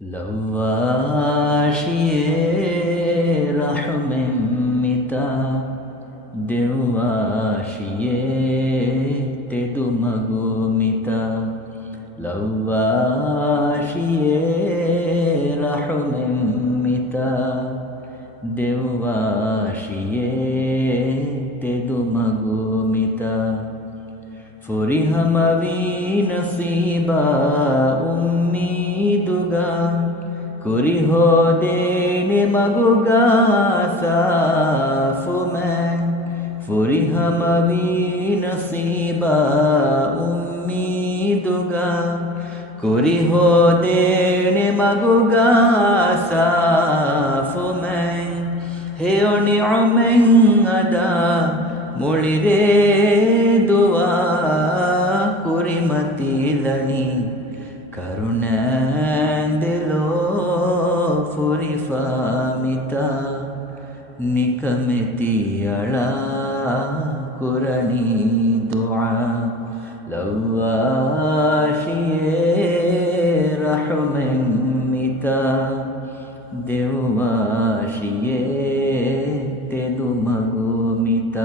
لواشیے رحم متا دیواشیے تدو مگو متا لواشیے رحم متا دیواشیے تدو مگو متا ফুরিহামাবি নসিবা উম্মিদুগা করিহ দেনে মাগুগা সাফুমে ফুরিহামাবি নসিবা উম্মিদুগা করিহ দেনে মাগুগা সাফুমে হেয় নিয়মেন আদা মুড়িরে দুয়া ಕುರಿಮತಿಲನಿ ಕರುಣಾಂದೆಲೋ ಫುರಿಫಾಮಿತ ನಿಕಮೆತಿಯಳ ಕುರಣಿ ದುಆ ಲವ್ವಾಶಿಯೇ ರಹಮನ್ಮಿತ ದೇವಾಶಿಯೇ ತೆದು ಮಗುಮಿತ